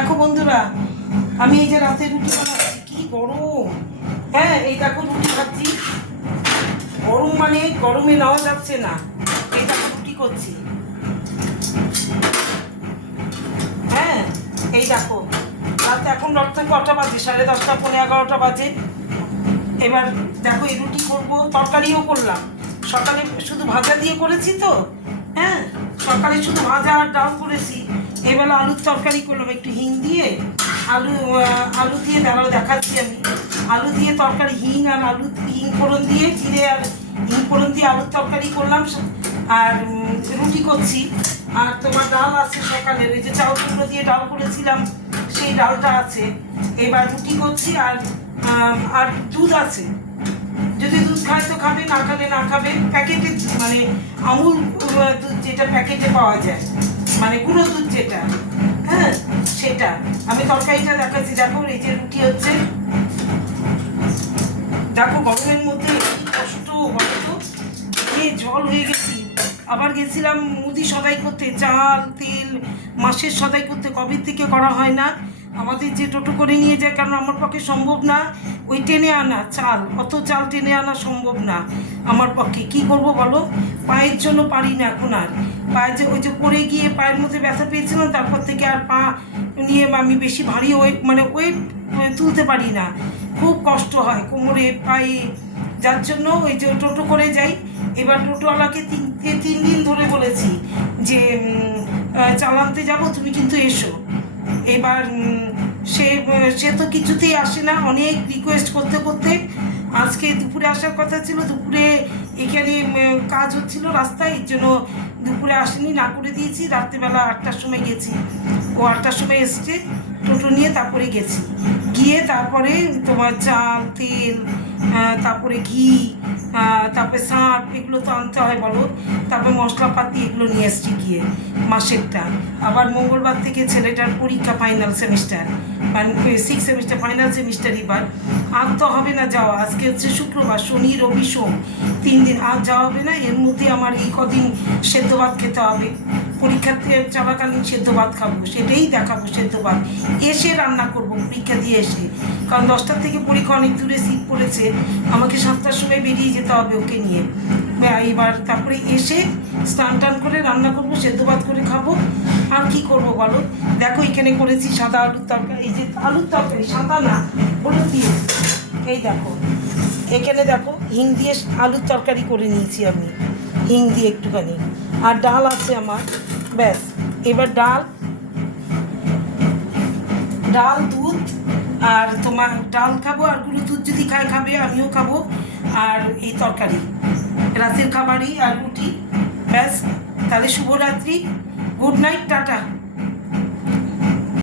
দেখো বন্ধুরা, আমি এই যে রাতে রুটি বানাচ্ছি, কি গরম। হ্যাঁ, এই দেখো রুটি খাচ্ছি, গরম মানে গরমে নেওয়া যাচ্ছে না। এই দেখো রুটি করছি। হ্যাঁ, এই দেখো রাত এখন রাত্রে কটা বাজে, 10:30 পৌনে 11টা বাজে। এবার দেখো এই রুটি করবো, তরকারিও করলাম। সকালে শুধু ভাজা দিয়ে করেছি তো। হ্যাঁ, সকালে শুধু ভাজা আর ডাল করেছি। এবেলা আলুর তরকারি করলাম একটু হিং দিয়ে। আলু দিয়ে দাঁড়াও দেখাচ্ছি আমি। আলু দিয়ে তরকারি, হিং আর আলু, হিং ফোড়ন দিয়ে, জিরে আর হিং ফোড়ন দিয়ে আলুর তরকারি করলাম। আর রুটি করছি। আর তোমার ডাল আছে সকালের, ওই যে চাল কুমড়ো দিয়ে ডাল করেছিলাম, সেই ডালটা আছে। এবার রুটি করছি। আর দুধ আছে, যদি দুধ খায় তো খাবে, না খালে না খাবে। প্যাকেটে মানে আমুল দুধ যেটা প্যাকেটে পাওয়া যায়, মানে গুঁড়ো দুধ যেটা, হ্যাঁ সেটা। আমি তরকারিটা দেখাচ্ছি। দেখো এই যে রুটি হচ্ছে। দেখো গরমের মধ্যে কি কষ্ট বলতো, জল হয়ে গেছি। আবার গেছিলাম মুদি সদাই করতে, চাল তেল মাসের সদাই করতে। কবে থেকে করা হয় না। আমাদের যে টোটো করে নিয়ে যায়, কারণ আমার পক্ষে সম্ভব না ওই টেনে আনা চাল, অত চাল টেনে আনা সম্ভব না আমার পক্ষে। কি করব বলো, পায়ের জন্য পারি না এখন আর। পায়ে যে ওই যে পড়ে গিয়ে পায়ের মধ্যে ব্যথা পেয়েছিলাম, তারপর থেকে আর পা নিয়ে আমি বেশি ভারী ওয়েট তুলতে পারি না। খুব কষ্ট হয় কোমরে পায়ে, যার জন্য ওই যে টোটো করে যাই। এবার টোটোওয়ালাকে 3 দিন ধরে বলেছি যে চালাতে যাব, তুমি কিন্তু এসো। এবার সে তো কিছুতেই আসে না। অনেক রিকোয়েস্ট করতে করতে আজকে দুপুরে আসার কথা ছিল, দুপুরে এখানে কাজ হচ্ছিল রাস্তায়, এর জন্য দুপুরে আসেনি, না করে দিয়েছি। রাত্রিবেলা 8টার সময় গেছি, ও 8টার সময় এসছে টোটো নিয়ে। তারপরে গেছি, গিয়ে তারপরে তোমার চাল তেল, তারপরে ঘি, তারপরে শাঁট, এগুলো তো আনতে হয় বলো। তারপরে মশলাপাতি এগুলো নিয়ে এসছি গিয়ে মাসেরটা। আবার মঙ্গলবার থেকে ছেলেটার পরীক্ষা, ফাইনাল সেমিস্টার, মানে 6 সেমিস্টার ফাইনাল সেমিস্টার। এবার আর তো হবে না যাওয়া। আজকে হচ্ছে শুক্রবার, শনি রবি সোম, 3 দিন আর যাওয়া হবে না। এর মধ্যে আমার এই কদিন সেদ্ধ ভাত খেতে হবে। পরীক্ষাতে চলাকালীন সেদ্ধ ভাত খাবো, সেটাই দেখাবো। সেদ্ধ ভাত এসে রান্না করবো, পরীক্ষা দিয়ে এসে। কারণ 10টার থেকে পরীক্ষা, অনেক দূরে সিট পড়েছে, আমাকে 7টার সময় বেরিয়ে যেতে হবে ওকে নিয়ে। এবার তারপরে এসে স্নান টান করে রান্না করবো, সেদ্ধ ভাত করে খাবো। আর কি করবো বলো। দেখো এখানে করেছি সাদা আলুর তরকারি। এই যে আলুর তরকারি, সাদা না, হলুদ দিয়ে। এই দেখো এখানে দেখো হিং দিয়ে আলুর তরকারি করে নিয়েছি আমি, হিং দিয়ে একটুখানি। আর ডাল আছে আমার, ব্যাস। এবার ডাল দুধ, আর তোমার ডাল খাবো, আর গুঁড়ো দুধ যদি খাবে, আমিও খাবো। আর এই তরকারি রাতের খাবারই, আর রুটি, ব্যাস। তাহলে শুভরাত্রি, গুড নাইট, টাটা।